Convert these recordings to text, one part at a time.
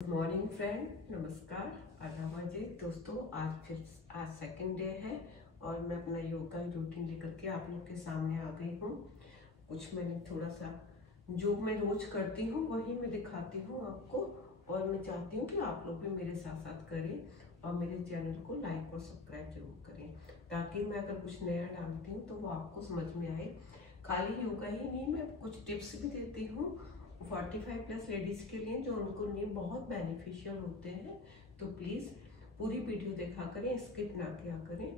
Good morning friend, नमस्कार, आदाब जी दोस्तों। आज सेकंड डे है और मैं अपना योगा रूटीन लेकर के आप लोग के सामने आ गई हूँ। कुछ मैंने थोड़ा सा जो मैं रोज करती हूँ वही मैं दिखाती हूँ आपको, और मैं चाहती हूँ कि आप लोग भी मेरे साथ साथ करें और मेरे चैनल को लाइक और सब्सक्राइब जरूर करें, ताकि मैं अगर कुछ नया डालती हूँ तो वो आपको समझ में आए। खाली योगा ही नहीं, मैं कुछ टिप्स भी देती हूँ 45+ लेडीज के लिए, जो उनको लिए बहुत बेनिफिशियल होते हैं। तो प्लीज़ पूरी वीडियो देखा करें, स्किप ना किया करें।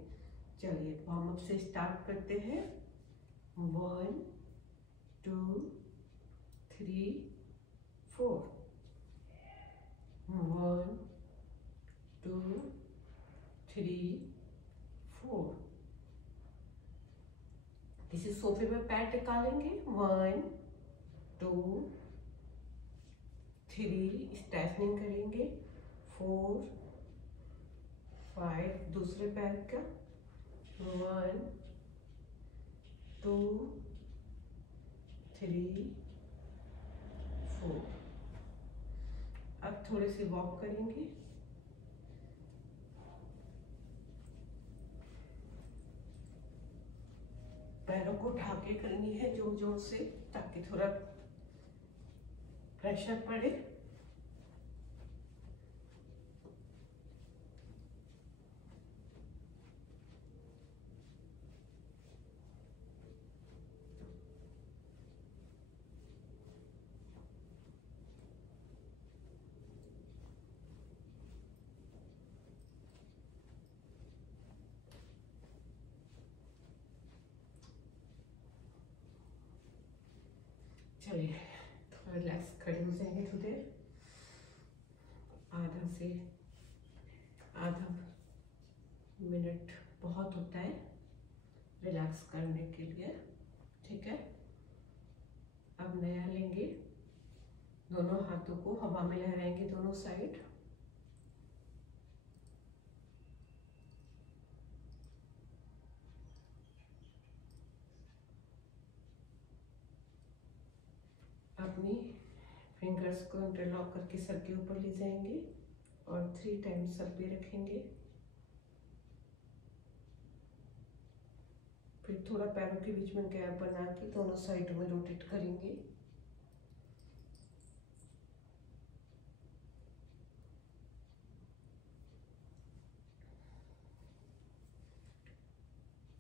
चलिए वार्म अप से स्टार्ट करते हैं। 1 2 3 4। 1 2 3 4। किसी सोफे पे पैर टिका लेंगे। 1 2 3 स्ट्रेचनिंग करेंगे। 4 5 दूसरे पैर का। 1 2 3 4। अब थोड़े से वॉक करेंगे। पैरों को उठा के करनी है जोर जोर से, ताकि थोड़ा प्रेशर पड़े। चलिए थोड़ा रिलैक्स खड़े हो जाएंगे थोड़े, आधा से आधा मिनट बहुत होता है रिलैक्स करने के लिए। ठीक है, अब नया लेंगे, दोनों हाथों को हवा में लहराएंगे दोनों साइड। अपनी फिंगर्स को इंटरलॉक करके सर के ऊपर ले जाएंगे और 3 टाइम्स सर पे रखेंगे। फिर थोड़ा पैरों के बीच में गैप बना के दोनों साइड में रोटेट करेंगे।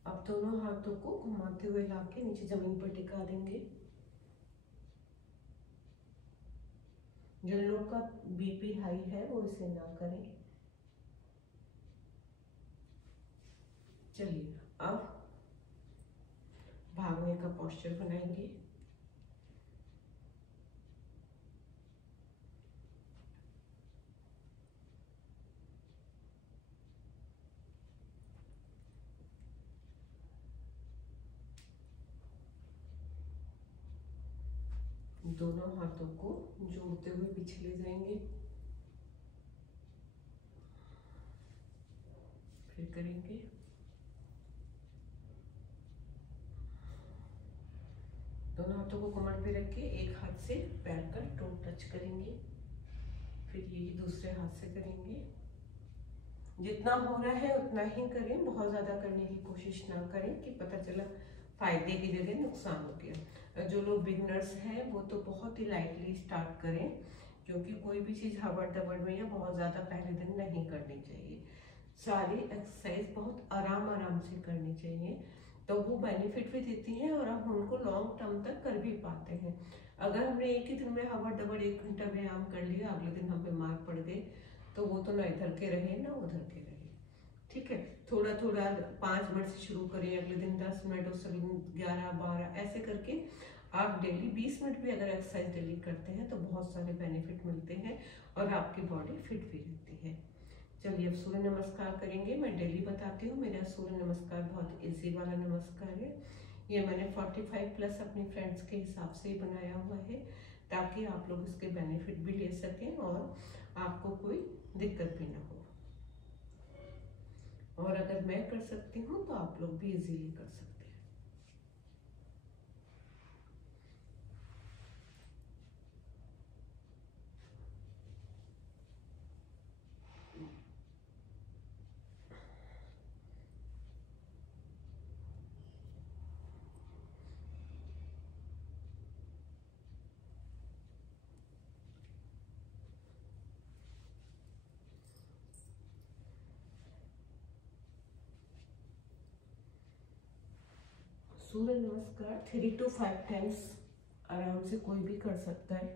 अब दोनों हाथों को घुमाते हुए लाके नीचे जमीन पर टिका देंगे। जिन लोग का बीपी हाई है वो इसे ना करें। चलिए अब भागने का पोस्चर बनाएंगे। दोनों हाथों को जोड़ते हुए पीछे ले जाएंगे। फिर करेंगे। दोनों हाथों को कमर पे रख के एक हाथ से पैर का टो टच करेंगे। फिर ये दूसरे हाथ से करेंगे। जितना हो रहा है उतना ही करें, बहुत ज्यादा करने की कोशिश ना करें कि पता चला फायदे की जगह नुकसान हो गया। जो लोग बिगनर्स हैं वो तो बहुत ही लाइटली स्टार्ट करें, क्योंकि कोई भी चीज हबड़ दबड़ में या बहुत ज्यादा पहले दिन नहीं करनी चाहिए। सारी एक्सरसाइज बहुत आराम आराम से करनी चाहिए, तो वो बेनिफिट भी देती हैं और हम उनको लॉन्ग टर्म तक कर भी पाते हैं। अगर हमने एक ही दिन में हबड़ दबड़ 1 घंटा व्यायाम कर लिया, अगले दिन हम बीमार पड़ गए, तो वो तो ना इधर के रहे ना उधर के रहे। ठीक है, थोड़ा थोड़ा 5 मिनट से शुरू करें, अगले दिन 10 मिनट, उस दिन 11 12 ऐसे करके आप डेली 20 मिनट भी अगर एक्सरसाइज डेली करते हैं तो बहुत सारे बेनिफिट मिलते हैं और आपकी बॉडी फिट भी रहती है। चलिए अब सूर्य नमस्कार करेंगे। मैं डेली बताती हूँ, मेरा सूर्य नमस्कार बहुत इजी वाला नमस्कार है। ये मैंने 45+ अपनी फ्रेंड्स के हिसाब से ही बनाया हुआ है, ताकि आप लोग इसके बेनिफिट भी ले सकें और आपको कोई दिक्कत भी ना हो। और अगर मैं कर सकती हूँ तो आप लोग भी इजीली कर सकते हैं। सूर्य नमस्कार 3 to 5 टाइम्स आराम से कोई भी कर सकता है।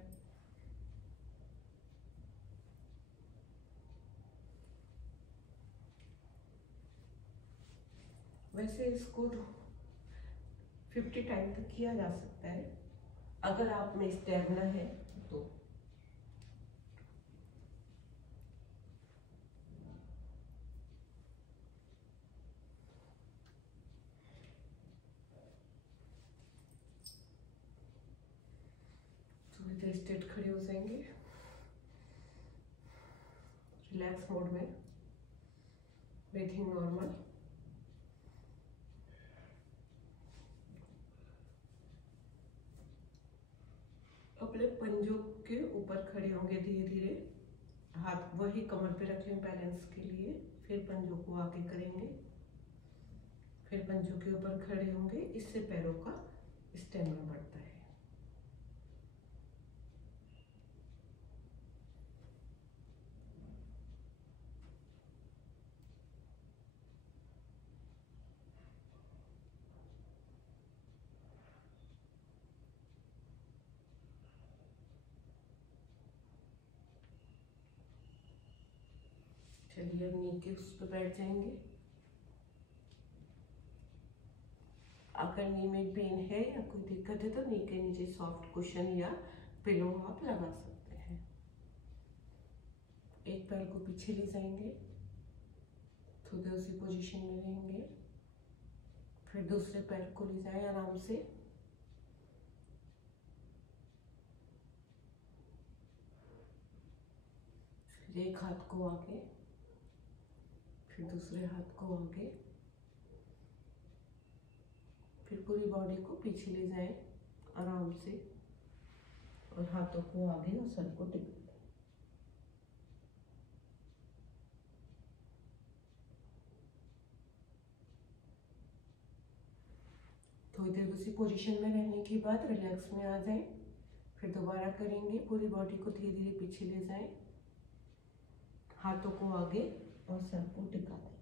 वैसे इसको 50 टाइम तक किया जा सकता है अगर आप में स्टेमिना है तो। स्ट्रेट खड़े हो जाएंगे रिलैक्स मोड में, ब्रीथिंग नॉर्मल। अपने पंजों के ऊपर खड़े होंगे धीरे धीरे, हाथ वही कमर पे रख लें बैलेंस के लिए। फिर पंजों को आगे करेंगे, फिर पंजों के ऊपर खड़े होंगे। इससे पैरों का स्टेमिना बढ़ता है। चलिए अब नी के उस पर बैठ जाएंगे। अगर नी में पेन है या कोई दिक्कत है तो नी के नीचे सॉफ्ट कुशन या पिलो आप लगा सकते हैं। एक पैर को पीछे ले जाएंगे, थोड़े उसी पोजीशन में रहेंगे। फिर दूसरे पैर को ले जाएं आराम से। फिर एक हाथ को आगे, फिर दूसरे हाथ को आगे, फिर पूरी बॉडी को पीछे ले जाएं आराम से और हाथों को आगे और सर को टिका दें। थोड़ी देर उसी पोजीशन में रहने के बाद रिलैक्स में आ जाएं। फिर दोबारा करेंगे, पूरी बॉडी को धीरे धीरे पीछे ले जाएं, हाथों को आगे और सर को टिका दें।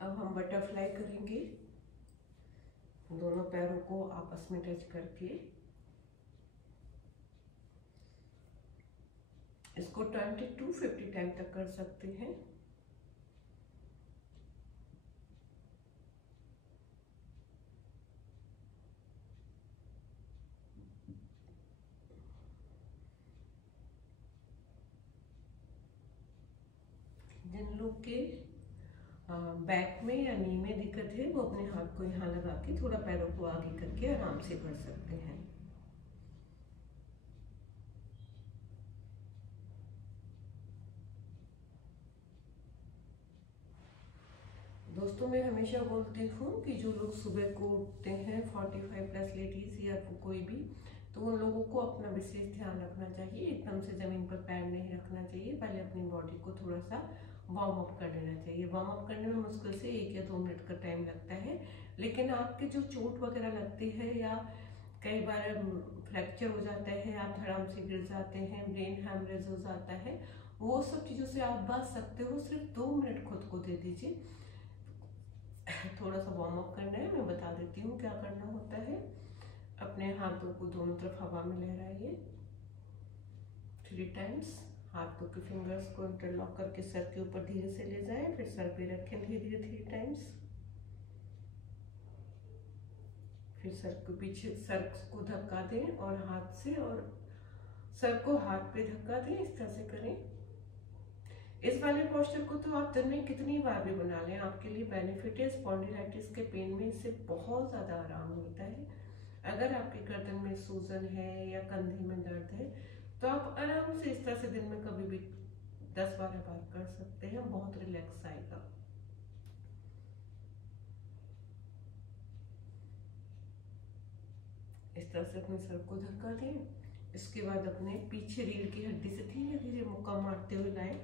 अब हम बटरफ्लाई करेंगे, दोनों पैरों को आपस में टच करके। इसको 20 to 50 टाइम तक कर सकते हैं। जिन लोग के बैक में या नी में दिक्कत है वो अपने हाथ को यहाँ लगा के थोड़ा पैरों को आगे करके आराम से कर सकते हैं। दोस्तों मैं हमेशा बोलती हूँ कि जो लोग सुबह को उठते हैं 45+ लेडीज या कोई भी, तो उन लोगों को अपना विशेष ध्यान रखना चाहिए। एकदम से जमीन पर पैर नहीं रखना चाहिए, पहले अपनी बॉडी को थोड़ा सा वार्म अप कर लेना चाहिए। वार्म अप करने में मुश्किल से 1 या 2 मिनट का टाइम लगता है, लेकिन आपके जो चोट वगैरह लगती है या कई बार फ्रैक्चर हो जाता है, आप धड़ाम से गिर जाते हैं, ब्रेन हैमरेज हो जाता है, वो सब चीज़ों से आप बच सकते हो। सिर्फ 2 मिनट खुद को दे दीजिए। थोड़ा सा वार्म अप करना है, मैं बता देती हूँ क्या करना होता है। अपने हाथों को दोनों तरफ हवा में लहराइए 3 टाइम्स। हाथों के फिंगर्स को इंटरलॉक करके सर के ऊपर धीरे से ले जाएं, फिर सर पे रखें धीरे धीरे 3 टाइम्स। फिर सर को पीछे, सर को धक्का दें और हाथ से, और सर को हाथ पे धक्का दें। इस तरह से करें। इस वाले पोस्चर को तो आप दिन में कितनी बार भी बना लें, आपके लिए बेनिफिट है। स्पॉन्डिलाइटिस के पेन में इससे बहुत ज़्यादा आराम मिलता है। अगर आपके गर्दन में सूजन है या कंधे में दर्द है तो आप आराम से इस तरह से दिन में कभी भी 10-12 बार कर सकते हैं, बहुत रिलैक्स आएगा। इस तरह से अपने सर को धक्का दें। इसके बाद अपने पीछे रीढ़ की हड्डी से धीरे धीरे मुक्का मारते हुए लाएं।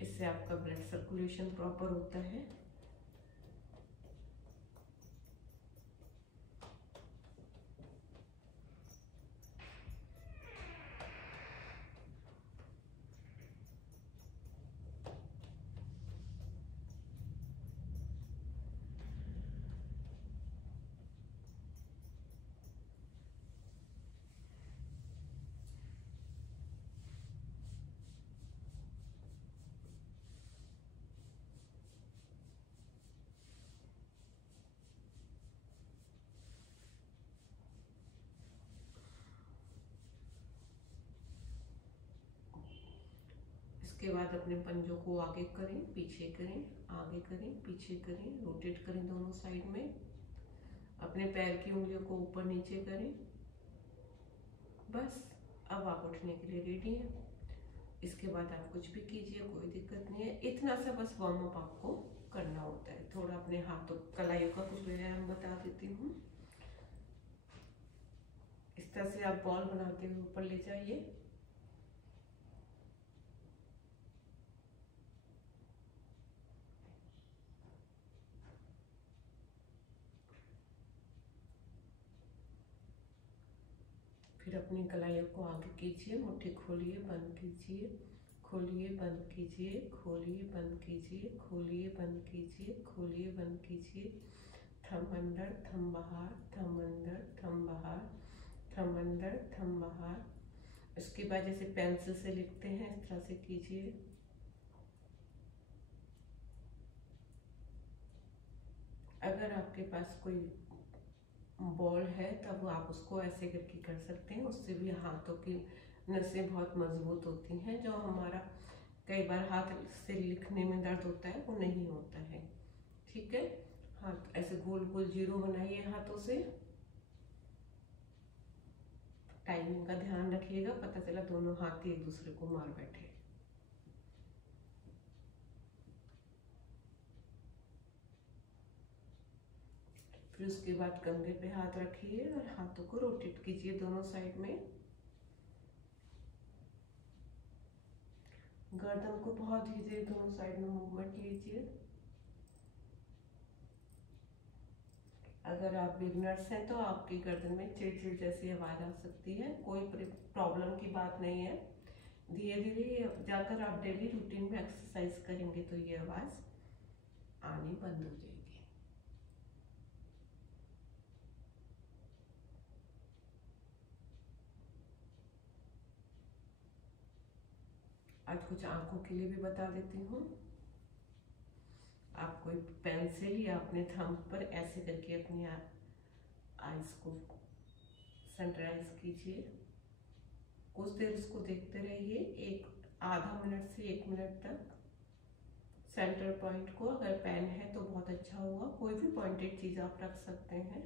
इससे आपका ब्लड सर्कुलेशन प्रॉपर होता है। उसके बाद अपने पंजों को आगे करें, पीछे करें, आगे करें, पीछे करें, रोटेट करें दोनों साइड में। अपने पैर की उंगलियों को ऊपर नीचे करें। बस अब आप उठने के लिए रेडी हैं। इसके बाद आप कुछ भी कीजिए, कोई दिक्कत नहीं है। इतना सा बस वार्म अप आपको करना होता है। थोड़ा अपने हाथों कलाइयों का कुछ व्यायाम बता देती हूँ। इस तरह से आप बॉल बनाते हुए ऊपर ले जाइए। फिर अपनी कलाइयों को आगे कीजिए, मुट्ठी खोलिए, बंद कीजिए, खोलिए, बंद कीजिए, खोलिए, बंद कीजिए, खोलिए, बंद कीजिए, खोलिए, बंद कीजिए। थंब अंदर, थंब बाहर, थंब अंदर, थंब बाहर, थंब अंदर, थंब बाहर। इसके बाद जैसे पेंसिल से लिखते हैं इस तरह से कीजिए। अगर आपके पास कोई बॉल है तब आप उसको ऐसे करके कर सकते हैं, उससे भी हाथों की नसें बहुत मजबूत होती हैं। जो हमारा कई बार हाथ से लिखने में दर्द होता है वो नहीं होता है। ठीक है, हाथ ऐसे गोल गोल जीरो बनाइए हाथों से। टाइमिंग का ध्यान रखिएगा, पता चला दोनों हाथ एक दूसरे को मार बैठे। फिर उसके बाद कंधे पे हाथ रखिए और हाथों को रोटेट कीजिए दोनों साइड में। गर्दन को बहुत धीरे धीरे दोनों साइड में मूवमेंट लीजिए। अगर आप बिगनर्स हैं तो आपकी गर्दन में चिड़चिड़ जैसी आवाज आ सकती है, कोई प्रॉब्लम की बात नहीं है। धीरे धीरे जाकर आप डेली रूटीन में एक्सरसाइज करेंगे तो ये आवाज आनी बंद हो जाएगी। आज कुछ आंखों के लिए भी बता देती हूँ। आप कोई पेंसिल या अपने थंब पर ऐसे करके अपनी आईज को सेंटराइज कीजिए। कुछ देर उसको देखते रहिए, एक आधा मिनट से 1 मिनट तक। सेंटर पॉइंट को अगर पेन है तो बहुत अच्छा होगा, कोई भी पॉइंटेड चीज आप रख सकते हैं।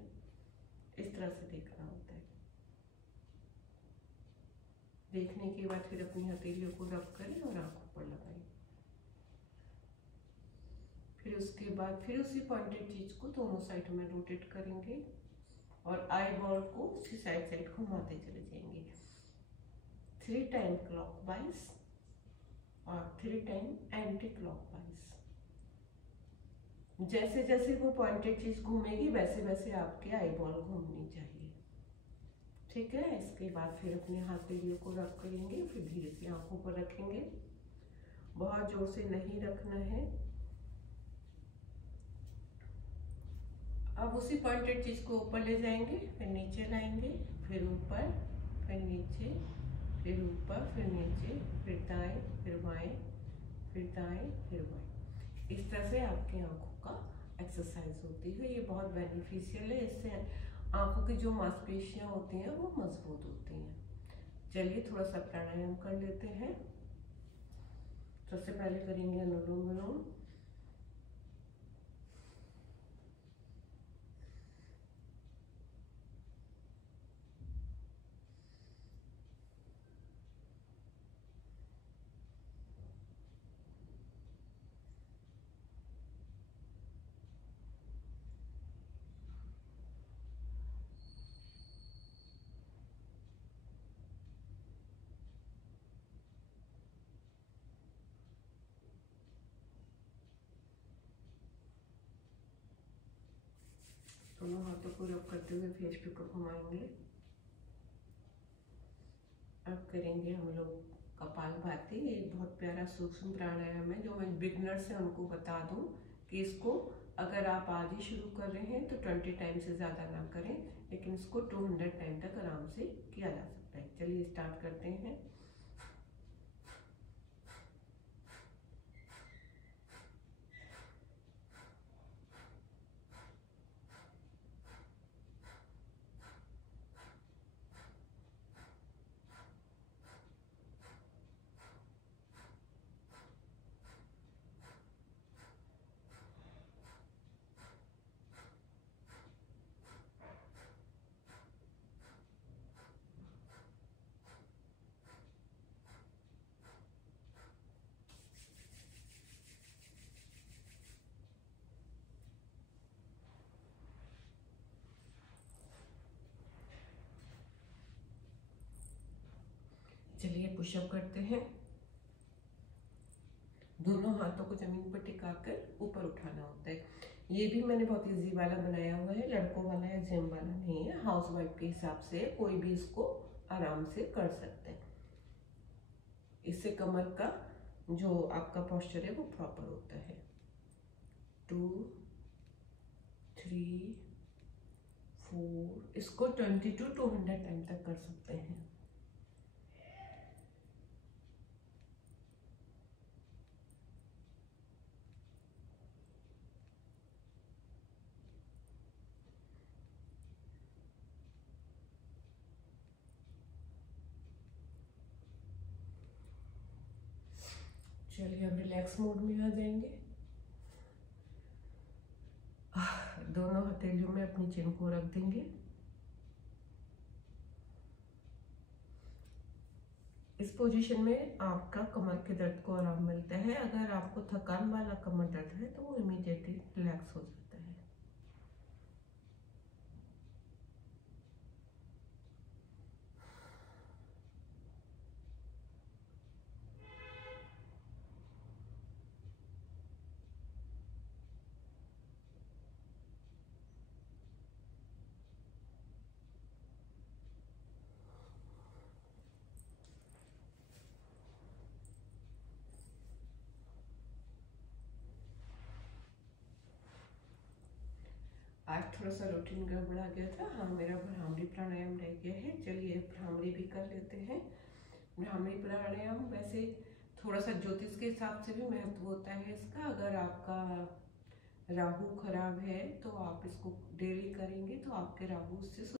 इस तरह से देखना होता है। देखने के बाद फिर अपनी हथेलियों को रब करें और आंखों पर लगाएं। फिर उसके बाद फिर उसी पॉइंटेड चीज को दोनों साइड में रोटेट करेंगे और आई बॉल को उसी साइड साइड घुमाते चले जाएंगे। 3 टाइम क्लॉकवाइज और 3 टाइम एंटी क्लॉकवाइज। जैसे जैसे वो पॉइंटेड चीज घूमेगी वैसे वैसे आपके आई बॉल घूमनी चाहिए। ठीक है, इसके बाद फिर अपने हथेलियों को रब करेंगे, फिर धीरे से आंखों पर रखेंगे। बहुत जोर से नहीं रखना है। अब उसी पॉइंटेड चीज को ऊपर ले जाएंगे, फिर नीचे लाएंगे, फिर ऊपर, फिर नीचे, फिर ऊपर, फिर नीचे, फिर दाएं, फिर बाएं, फिर दाएं, फिर बाएं। इस तरह से आपकी आंखों का एक्सरसाइज होती है। ये बहुत बेनिफिशियल है। इससे आंखों की जो मांसपेशियां होती हैं वो मजबूत होती हैं। चलिए थोड़ा सा प्राणायाम कर लेते हैं। सबसे पहले करेंगे अनुलोम विलोम। दोनों हाथों को रब करते हुए फेस पे को घुमाएंगे। अब करेंगे हम लोग कपालभाति। ये बहुत प्यारा सूक्ष्म प्राणायाम है जो मैं बिगनर्स हैं उनको बता दूं कि इसको अगर आप आज ही शुरू कर रहे हैं तो 20 टाइम से ज़्यादा ना करें, लेकिन इसको 200 टाइम तक आराम से किया जा सकता है। चलिए स्टार्ट करते हैं। चलिए पुशअप करते हैं। दोनों हाथों को जमीन पर टिकाकर ऊपर उठाना होता है। ये भी मैंने बहुत इजी वाला बनाया हुआ है, लड़कों वाला या जिम वाला नहीं है। हाउसवाइफ के हिसाब से कोई भी इसको आराम से कर सकते हैं। इससे कमर का जो आपका पोस्चर है वो प्रॉपर होता है। 2 3 4, इसको 20 to 200 टाइम तक कर सकते हैं। चलिए अब रिलैक्स मोड में आ जाएंगे। दोनों हथेलियों में अपनी चिन को रख देंगे। इस पोजीशन में आपका कमर के दर्द को आराम मिलता है। अगर आपको थकान वाला कमर दर्द है तो वो इमीडिएटली रिलैक्स हो जाता है। आज थोड़ा सा रूटीन गड़बड़ा गया था। हाँ, मेरा भ्रामरी प्राणायाम रह गया है। चलिए भ्रामरी भी कर लेते हैं। भ्रामरी प्राणायाम वैसे थोड़ा सा ज्योतिष के हिसाब से भी महत्व होता है इसका। अगर आपका राहु खराब है तो आप इसको डेली करेंगे तो आपके राहु से